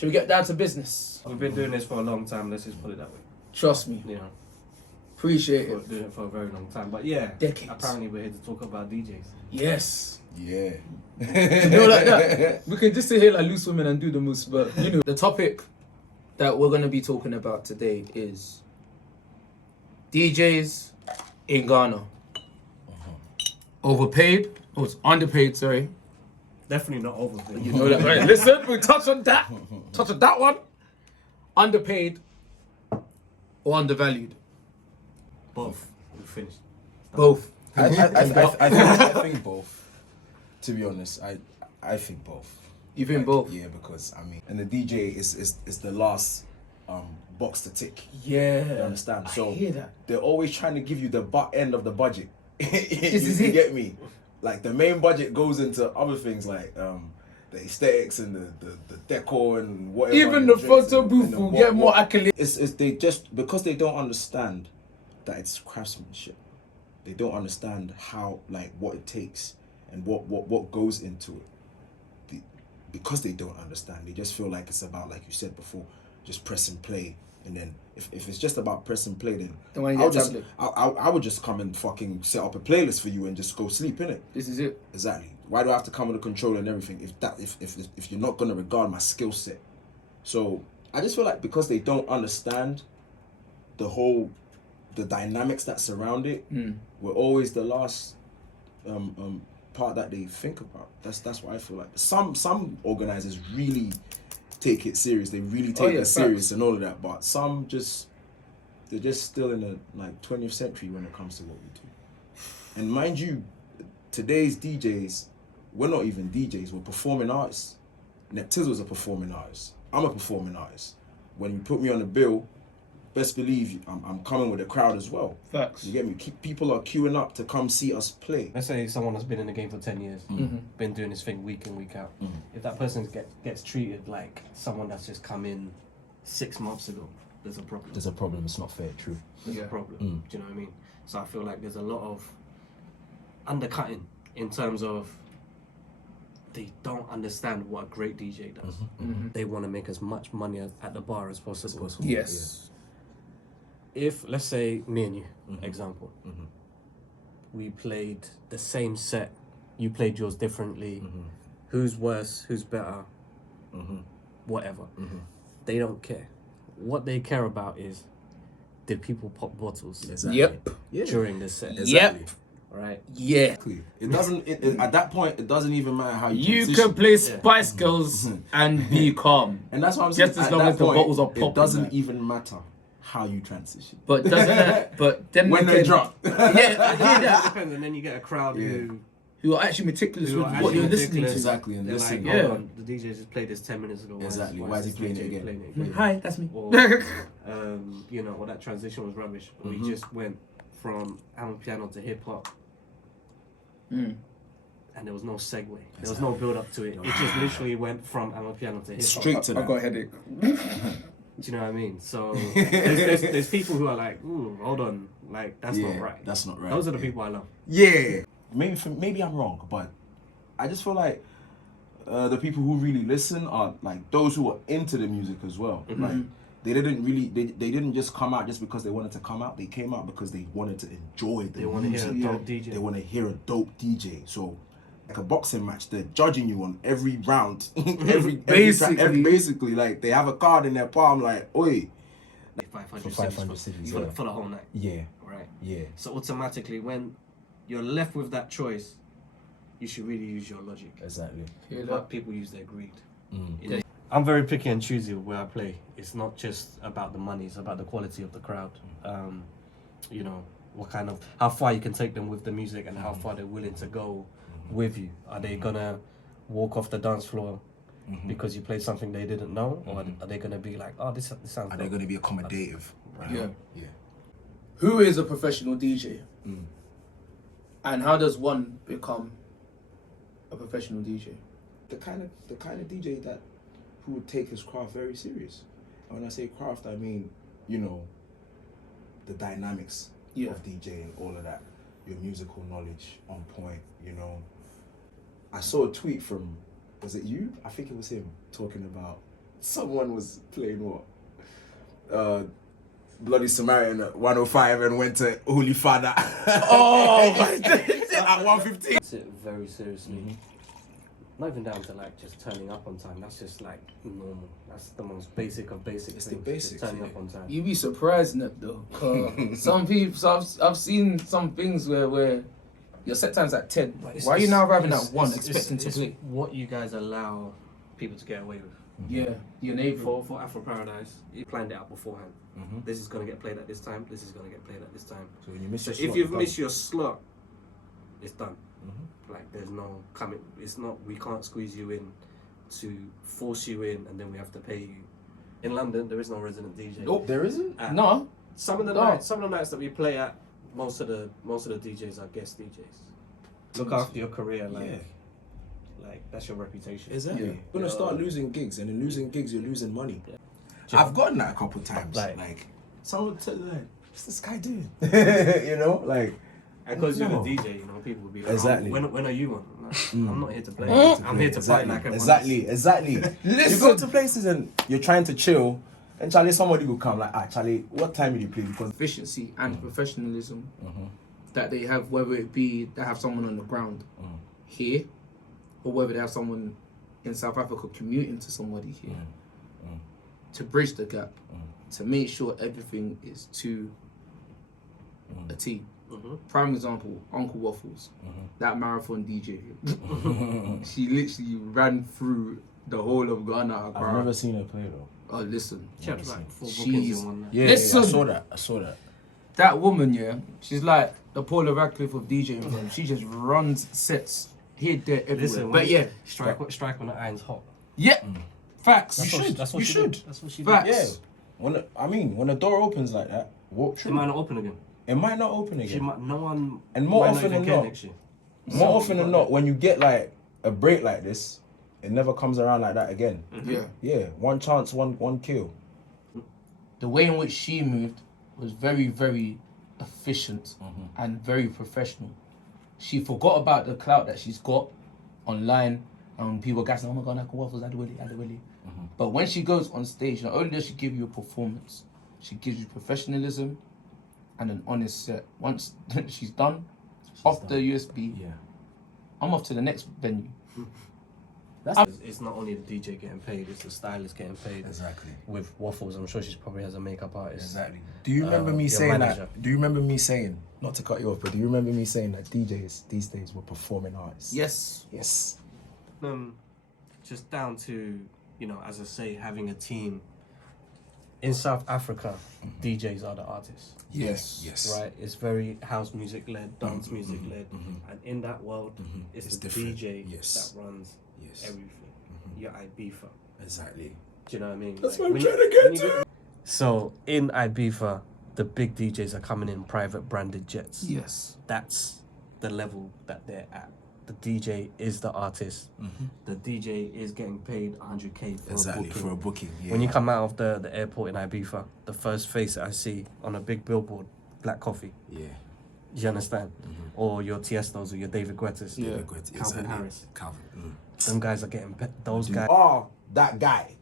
Should we get down to business? We've been doing this for a long time. Let's just put it that way. Trust me. You know, Appreciate we're it. doing it for a very long time. But yeah, Decades. apparently we're here to talk about DJs. Yes. Yeah. You know, like that. We can just sit here like loose women and do the moose, but you know, the topic that we're gonna be talking about today is DJs in Ghana. Overpaid? Oh, it's underpaid, sorry. Definitely not overpaid. You know that, right? Listen, we touch on that. Touch on that one. Underpaid or undervalued? Both. We finished. Both. I think both. To be honest, I think both. You think both? Yeah, because I mean, and the DJ is the last box to tick. Yeah. You understand? I So hear that. they're always trying to give you the butt end of the budget. is you it. get me? Like the main budget goes into other things like the aesthetics and the decor and whatever. Even and the drinks photo and booth the will get more accolades. It's they just because they don't understand that it's craftsmanship. They don't understand how like what it takes and what goes into it. Because they don't understand, they just feel like it's about, like you said before, just press and play. And then if it's just about press and play, then I would just come and fucking set up a playlist for you and just go sleep in it. This is it. Exactly. Why do I have to come with a controller and everything if you're not gonna regard my skill set? So I just feel like because they don't understand the dynamics that surround it, we're always the last part that they think about. That's what I feel like. Some organizers really take it serious. They really take it serious and all of that. But some they're just still in the like 20th century when it comes to what we do. And mind you, today's DJs, we're not even DJs. We're performing artists. Neptiz was a performing artist. I'm a performing artist. When you put me on the bill, best believe I'm coming with a crowd as well. Facts. You get me? People are queuing up to come see us play. Let's say someone has been in the game for 10 years, been doing this thing week in, week out. If that person gets treated like someone that's just come in 6 months ago, there's a problem. There's a problem. It's not fair. True. There's a problem. Do you know what I mean? So I feel like there's a lot of undercutting in terms of they don't understand what a great DJ does. They want to make as much money at the bar as possible. Yes. If, let's say, me and you, example, we played the same set, you played yours differently, who's worse, who's better, whatever. They don't care. What they care about is, did people pop bottles during the set? Exactly. Right? Yeah. It doesn't. At that point, it doesn't even matter how you. You can play Spice Girls and be calm. And that's what I'm saying. Just as long as the bottles are popping. It doesn't even matter how you transition. But doesn't it? But then when they're drunk. Yeah, I hear that. Depends, and then you get a crowd who are actually meticulous with what you're listening to. Exactly, and they're listen. like, hold on, the DJ just played this 10 minutes ago. Exactly. Why is he playing it again? Hi, that's me. Or, you know, or that transition was rubbish. Or we just went from piano to hip hop. And there was no segue. There was no build up to it. It just literally went from piano to hip hop. Straight to that. I've got a headache. Do you know what I mean? So there's people who are like, ooh, hold on, like that's not right. That's not right. Those are the people I love. Yeah. Maybe I'm wrong, but I just feel like the people who really listen are like those who are into the music as well. Like they didn't just come out just because they wanted to come out. They came out because they wanted to enjoy the music. They want to hear a dope DJ. They want to hear a dope DJ. So like a boxing match, they're judging you on every round. basically, like they have a card in their palm, like, oi. 500 cities for the whole night. Yeah. Right. Yeah. So automatically, when you're left with that choice, you should really use your logic. Exactly. But people use their greed. I'm very picky and choosy where I play. It's not just about the money; it's about the quality of the crowd. You know, how far you can take them with the music, and how far they're willing to go with you. Are they gonna walk off the dance floor because you played something they didn't know, or are they gonna be like, oh, this sounds? Are they gonna be accommodative? Right. Yeah. Who is a professional DJ? And how does one become a professional DJ? The kind of DJ that who would take his craft very serious. And when I say craft, I mean, you know, the dynamics of DJing, all of that, your musical knowledge on point, you know. I saw a tweet from, was it you? I think it was him, talking about someone was playing what? Bloody Samaritan at 105 and went to Holy Father. Oh my God. At 115. Takes it very seriously. Not even down to like just turning up on time. That's just like normal. That's the most basic of basic It's things. the basics, just turning yeah. up on time. You'd be surprised, Nep, though. 'Cause some people, so I've seen some things where your set time's at 10. Why are you now arriving at 1 expecting to play? What you guys allow people to get away with. Yeah, your neighbour. For Afro Paradise, you planned it out beforehand. This is going to get played at this time. This is going to get played at this time. So when you miss So your if slot, you've you're missed your slot, it's done. Mm-hmm. Like there's no coming. It's not. We can't squeeze you in to force you in, and then we have to pay you. In London, there is no resident DJ. done. There isn't? No. Some of the No. nights, some of the nights that we play at, most of the DJs are guest DJs. Look after your career, like that's your reputation. Exactly. Yeah. You're gonna start losing gigs, and in losing gigs, you're losing money. Yeah. I've gotten that a couple times. Like someone tell you, like, what's this guy doing? You know, like. because you're No. the DJ, you know, people will be like, Exactly. oh, when are you on? I'm, like, I'm not here to play. Mm. I'm here to play like everyone Exactly. You Listen. go to places and you're trying to chill, and Charlie, somebody will come like, Charlie, what time will you play? Because Efficiency and professionalism that they have, whether it be they have someone on the ground here, or whether they have someone in South Africa commuting to somebody here, to bridge the gap, to make sure everything is to a T. Prime example, Uncle Waffles, that marathon DJ. She literally ran through the whole of Ghana. I've never seen her play though. Oh, listen. She had like 4 She's- bookings in one night. Yeah, Listen. I saw that. That woman, yeah, she's like the Paula Radcliffe of DJing. Bro. She just runs sets here, there, everywhere. Listen, but yeah, strike when the iron's hot. yeah, facts. That's what That's what you she should. did. That's what she Facts. did. Yeah. When the door opens like that, walk It through. might not open again. It might not open She again. might. No one. And more might often even than care not- next year. More often than not, when you get like a break like this, it never comes around like that again. Yeah, Yeah, one chance, one kill. the way in which she moved was very, very efficient and very professional. She forgot about the clout that she's got online, and people gassing, oh my God, Uncle Waffles, Adewale. But when she goes on stage, not only does she give you a performance, she gives you professionalism and an honest set. Once she's done, off the USB, Yeah. I'm off to the next venue. It's not only the DJ getting paid; it's the stylist getting paid. Exactly. With Waffles, I'm sure she probably has a makeup artist. Exactly. Do you remember me your saying manager. that? Do you remember me saying, not to cut you off, but do you remember me saying that DJs these days were performing artists? Yes. Yes. Just down to, you know, as I say, having a team. In South Africa, DJs are the artists. Yes. Right? It's very house music led, dance music led, and in that world, it's It's the different. DJ Yes. that runs Yes. everything. Your Ibiza. Exactly. Do you know what I mean? That's Like, what I'm when trying you- to when get you to. So in Ibiza, the big DJs are coming in private branded jets. Yes. That's the level that they're at. The DJ is the artist. The DJ is getting paid 100K for Exactly, a booking. for a booking. Yeah. When you come out of the airport in Ibiza, the first face I see on a big billboard, Black Coffee. Yeah. You understand? Or your Tiestos or your David Guettas. Yeah. Calvin Harris. Calvin. Them guys are getting those guys. Are that guy.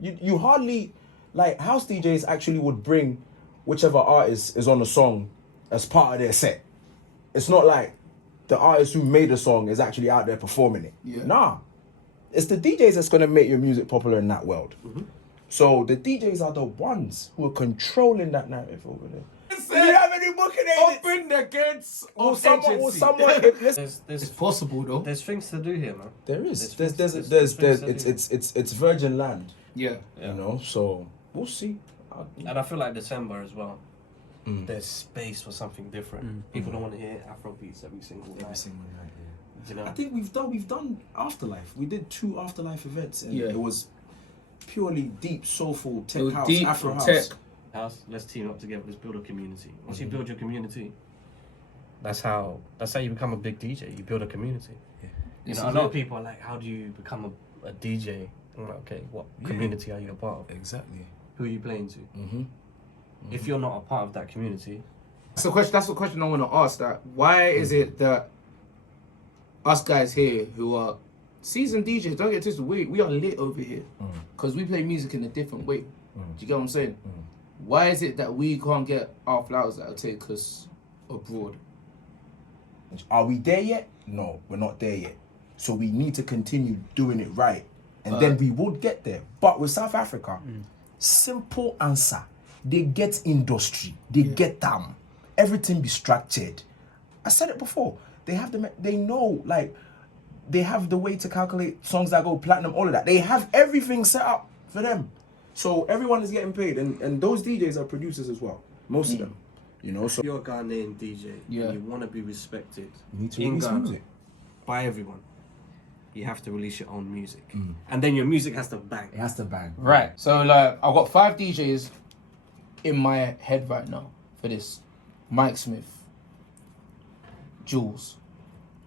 You hardly, like, house DJs actually would bring whichever artist is on the song as part of their set. It's not like the artist who made the song is actually out there performing it. Yeah. Nah. It's the DJs that's gonna make your music popular in that world. So the DJs are the ones who are controlling that narrative over there. Do you have any booking agents? Open the gates Will of someone, agency. listen, There's It's possible though. there's things to do here, man. there is. There's There's things to do. it's virgin land. Yeah. You know, so we'll see. And I feel like December as well. There's space for something different. People don't want to hear Afro beats every single night. single night, You know? I think we've done Afterlife. We did 2 Afterlife events, and Yeah. it was purely deep, soulful tech It was house, deep Afro house. tech. House, let's team up together. Let's build a community. Once you build your community, that's how you become a big DJ. You build a community. Yeah. You This know, a is lot it. of people are like, how do you become a DJ? I'm like, okay, what community are you a part of? Exactly. Who are you playing to? Mm-hmm. If you're not a part of that community, That's the question I want to ask. That why is it that us guys here who are seasoned DJs, don't get twisted. We are lit over here because we play music in a different way. Do you get what I'm saying? Why is it that we can't get our flowers that'll take us abroad? Are we there yet? No, we're not there yet. So we need to continue doing it right, and then we would get there. But with South Africa, simple answer: they get industry, they get them, everything be structured. I said it before. They have they know, like, they have the way to calculate songs that go platinum, all of that. They have everything set up for them. So everyone is getting paid, and those DJs are producers as well, most of them. You know, so if you're a Ghanaian DJ, and you want to be respected you need to in release Ghana music by everyone. You have to release your own music, and then your music has to bang. It has to bang. Right. So like, I've got 5 DJs in my head right now for this: Mike Smith, Jules,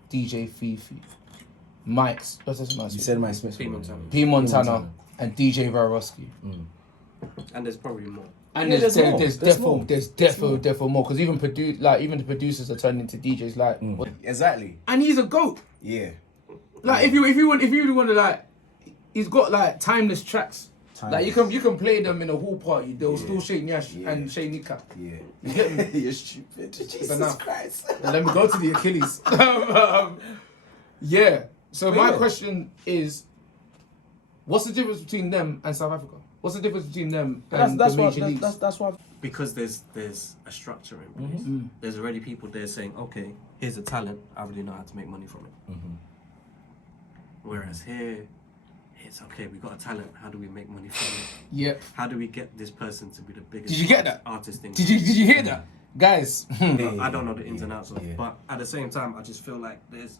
DJ Fifi, Mike's. What's this? Mike You Smith? said Mike Smith. P. Montana, and DJ Varosky. And there's probably more. And Yeah, there's there's more. defo more, because even the producers are turning into DJs like. Exactly. And he's a goat. Yeah. Like if you really want to, like, he's got like timeless tracks. Like you can play them in a hall party, they'll still shake Nyash and shake Nika. Yeah. You get me? You're stupid. Jesus now- Christ. And let me go to the Achilles. Yeah. So my question is, what's the difference between them and South Africa? What's the difference between them and the major leagues? That's why. Because there's a structure in place. There's already people there saying, okay, here's a talent, I really know how to make money from it. Whereas here, it's okay, we got a talent, how do we make money from it? Yep. How do we get this person to be the biggest Did you get that? artist in Did you hear that, guys? I don't know the ins and outs of it, but at the same time, I just feel like there's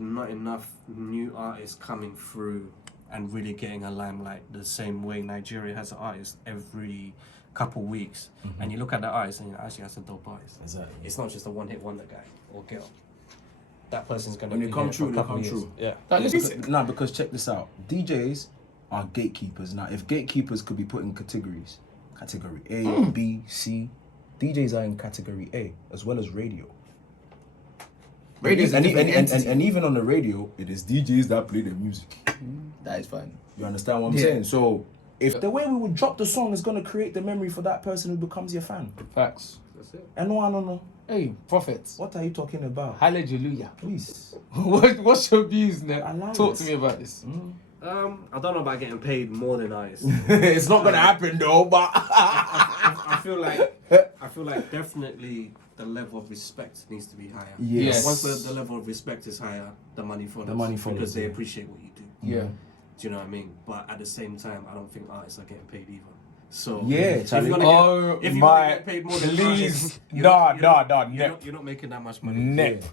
not enough new artists coming through and really getting a limelight the same way Nigeria has an artist every couple weeks. And you look at the artist and actually that's a dope artist. Exactly. It's not just a one-hit wonder guy or girl. That person's gonna When be they come here true, for a they couple come years. true. Yeah. Because check this out. DJs are gatekeepers. Now, if gatekeepers could be put in categories, category A, B, C, DJs are in category A, as well as radio. Radio's a different entity. And even on the radio, it is DJs that play the music. That is fine. You understand what I'm saying? So, if the way we would drop the song is going to create the memory for that person who becomes your fan. Facts. That's it. And no. Hey, prophets. What are you talking about? Hallelujah. Please. What's your views, Ned? Allow Talk us. to me about this. I don't know about getting paid more than artists. It's not going to happen though, but... I feel like definitely the level of respect needs to be higher. Yes. Once the level of respect is higher, the money follows. Because they appreciate what you do. Yeah. Do you know what I mean? But at the same time, I don't think artists are getting paid either. So Yeah, if Charlie. you're gonna get, if you're gonna get paid more than artists, you're not making that much money. Nep.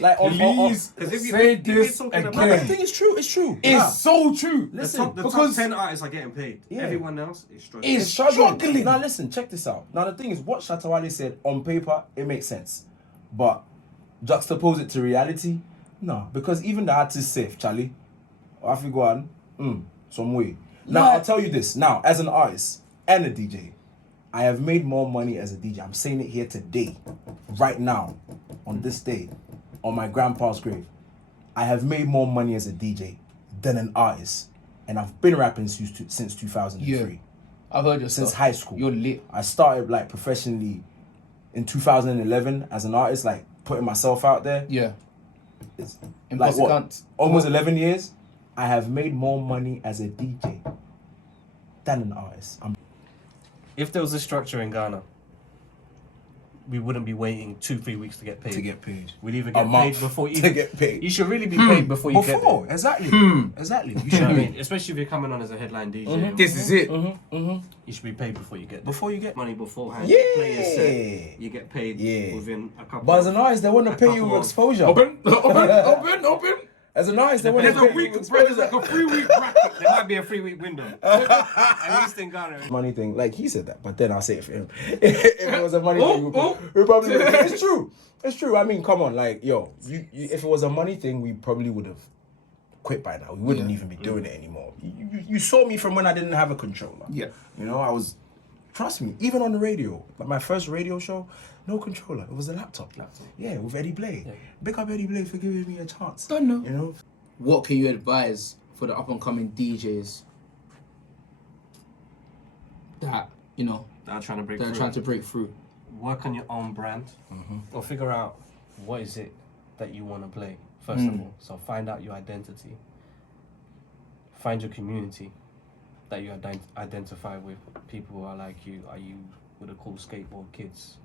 Like, Please Because if say you're this talking again. about the thing is true. It's true. It's so true. the Listen, top because 10 artists are getting paid. Yeah. Everyone else is struggling. It's struggling. Now listen, check this out. Now the thing is, what Shatawale said on paper, it makes sense, but juxtapose it to reality, no. Because even the artist safe, Charlie, if you go on, some way. Now I'll tell you this. Now, as an artist and a DJ, I have made more money as a DJ. I'm saying it here today, right now, on this day, on my grandpa's grave. I have made more money as a DJ than an artist, and I've been rapping since 2003. Yeah. I've heard your Since stuff. high school. You're lit. I started like professionally in 2011 as an artist, like putting myself out there. Yeah. It's Imposter like what? cunt. Almost 11 years. I have made more money as a DJ than an artist. If there was a structure in Ghana, we wouldn't be waiting 2-3 weeks to get paid. We'd either get paid before you to get paid. You should really be paid before you get there. Exactly. Exactly. You You know should what I be mean? Especially if you're coming on as a headline DJ. This is it. You should be paid before you get there. before you get. Money beforehand. Yeah. You play your set. You get paid Yeah. within a couple. But as an artist, they want to A pay you couple with of- exposure. Open. As an artist, they want to There's pay a you week, with bro. There's exposure. like a 3-week bracket. There might be a 3-week window. At least in Ghana. Money thing, like he said that, but then I'll say it for him. If it was a money thing, oh. we probably would. It's true. It's true. I mean, come on, like, yo, you, if it was a money thing, we probably would have quit by now. We wouldn't even be doing it anymore. You saw me from when I didn't have a controller. Yeah. You know, I was, trust me, even on the radio, like my first radio show, no controller. It was a laptop. Yeah, with Eddie Blay. Yeah. Big up Eddie Blay for giving me a chance. Don't know. You know, what can you advise for the up and coming DJs that That are trying to break that are through. trying to break through? Work on your own brand, or figure out what is it that you want to play first of all. So find out your identity, find your community that you identify with. People who are like you. Are you with the cool skateboard kids?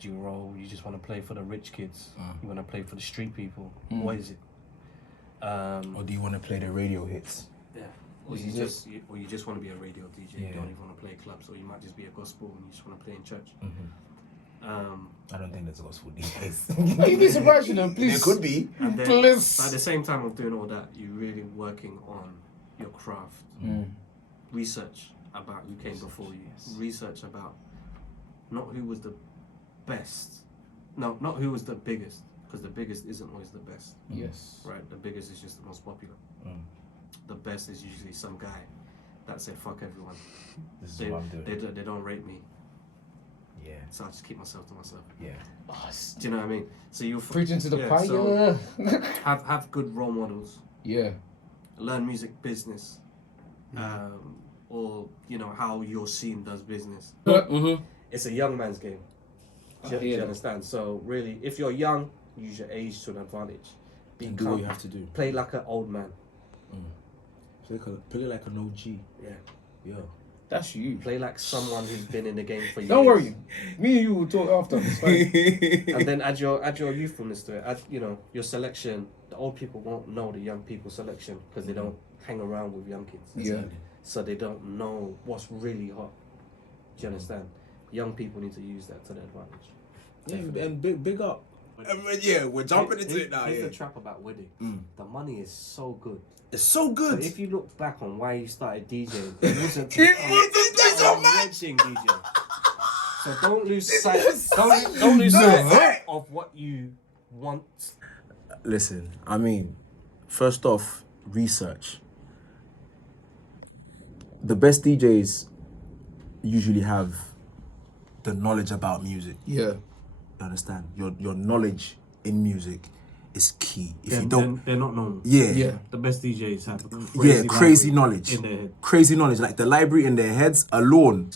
Do you roll? You just want to play for the rich kids? You want to play for the street people? What is it? Or do you want to play the radio hits? Yeah. Or you just want to be a radio DJ. You don't even want to play clubs, or you might just be a gospel and you just want to play in church. I don't think there's gospel DJs. You'd be surprised, please. There could be. And then, Please. at the same time of doing all that, you're really working on your craft. Research about who came before you. Research about not who was the best. No, not who was the biggest, because the biggest isn't always the best. Yes. Right? The biggest is just the most popular. The best is usually some guy that said, fuck everyone. This is what I'm doing. They don't rate me. Yeah. So I just keep myself to myself. Yeah. Do you know what I mean? So you're Preaching to the choir. So have good role models. Yeah. Learn music business, or how your scene does business. It's a young man's game. Do you understand? So really, if you're young, use your age to an advantage. And do what you have to do. Play like an old man. Play like an OG. Yeah. That's you. Play like someone who's been in the game for years. Don't worry. Me and you will talk after. It's fine. And then add your youthfulness to it. Add, your selection. The old people won't know the young people selection because they don't hang around with young kids. Yeah. So they don't know what's really hot. Do you understand? Young people need to use that to their advantage. Yeah, and big up. Yeah, we're jumping into it now. Here's the trap about wedding. The money is so good. It's so good. But if you look back on why you started DJing, it wasn't to become a wedding DJ. So don't lose sight. Don't lose sight of what you want. Listen, I mean, first off, research. The best DJs usually have the knowledge about music. Yeah. You understand? Your knowledge in music is key. If Yeah, you don't, they're not known. Yeah. The best DJs have crazy knowledge in their head. Crazy knowledge, like the library in their heads alone.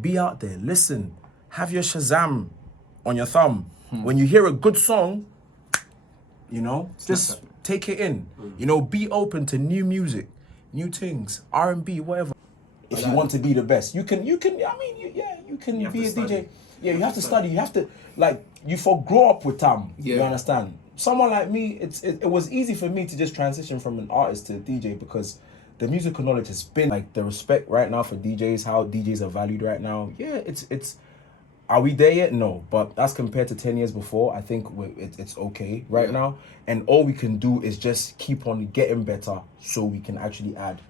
Be out there, listen, have your Shazam on your thumb. When you hear a good song, just take it in. Be open to new music, new things, R&B, whatever. If you want to be the best, you can. You can be a DJ. Yeah, you have to study. You have to grow up with time. Yeah. You understand? Someone like me, it was easy for me to just transition from an artist to a DJ because the musical knowledge has been the respect right now for DJs, how DJs are valued right now. Yeah, it's. Are we there yet? No, but that's compared to 10 years before. I think it's okay right now, and all we can do is just keep on getting better so we can actually add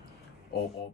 or